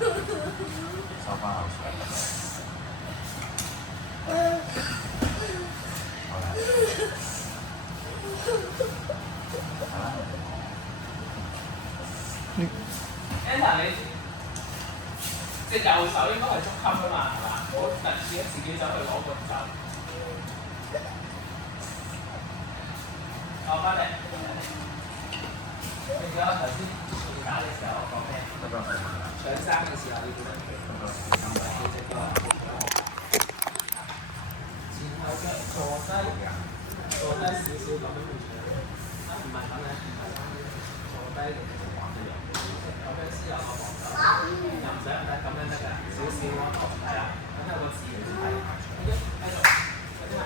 收翻口水。好啦。Anna 你隻右手應該係捉襟㗎嘛，係嘛？我突然自己走去攞個手。翻嚟。你記得頭先打嘅時候我講咩？搶衫嘅時候你記得幾隻腳？前後腳坐低少少咁樣去搶。啊唔係咁嘅，唔係坐低咁樣先有個防守。又唔使咁樣得㗎，少少咯，係啊，咁有個字嚟睇。好嘅，繼續，有啲咩？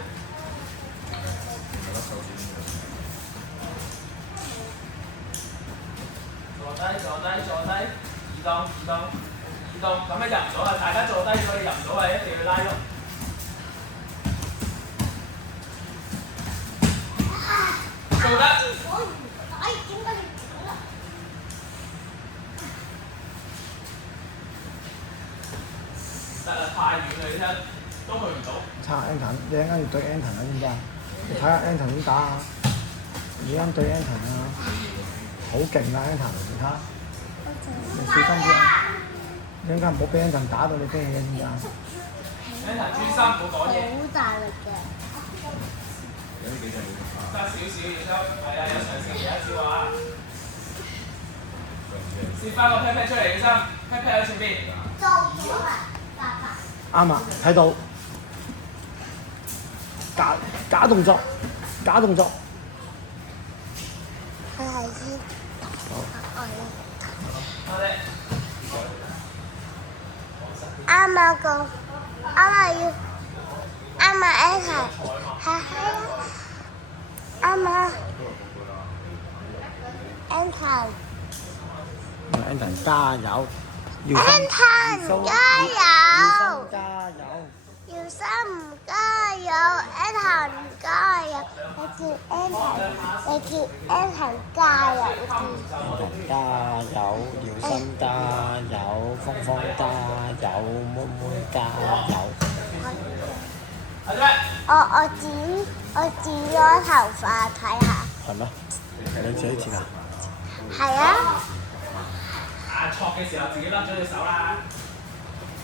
坐低，移動，咁樣入唔到啦！大家坐低咗，你入唔到啊！一定要拉喐。做得。我唔使，點解你整啊？得啦，太遠啦！你睇，都去唔到。差 Anton，你一陣間要對 Anton 啊，知唔知啊？你睇下 Anton 點打啊！你啱對 Anton 啊，好勁啊 Anton，你睇下。你小心啲啊！你陣間唔好俾 Anton 打到你飛起啊，知唔知啊 Anton 專心，唔好講嘢。好大力嘅。有啲幾隻冇得少少，然之後係啊，有長線而家笑啊！攝翻個 pat pat 出嚟，小心 pat pat 喺前邊。做咗啦，爸爸。啱啊，睇到。假動作。佢係先打我咧。啱啊個，啱啊要，啱啊 Anton，係啱啊 Anton。Anton 加油！ Anton 加油！加油！耀森加油 ！Anton 加油！你叫 Anton 加油！ Anton 加油！耀森加油！芳芳加油！妹妹加油！我剪咗頭髮睇下。係咩？你自己剪啊？係啊。戳嘅時候自己甩咗隻手啦。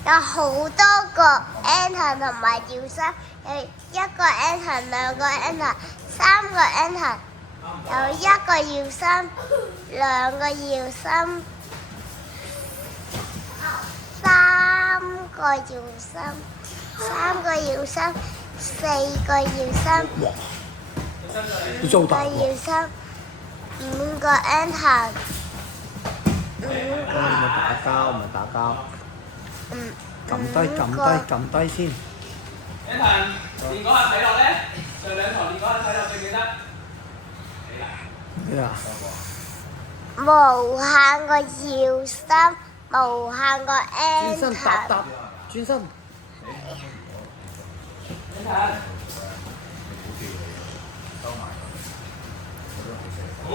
有好多個 Anton 同埋耀森，有一個 Anton， 兩個 Anton， 三個 Anton， 有一個耀森，兩個耀森，三個耀森，四個耀森，五個耀森，五個 Anton， 咪打交。撳低先。Anton 練嗰下睇落咧，上兩堂練嗰下睇落記唔記得？咩啊？無限個耀森，無限個 Anton。轉身搭，轉身。Anton。好。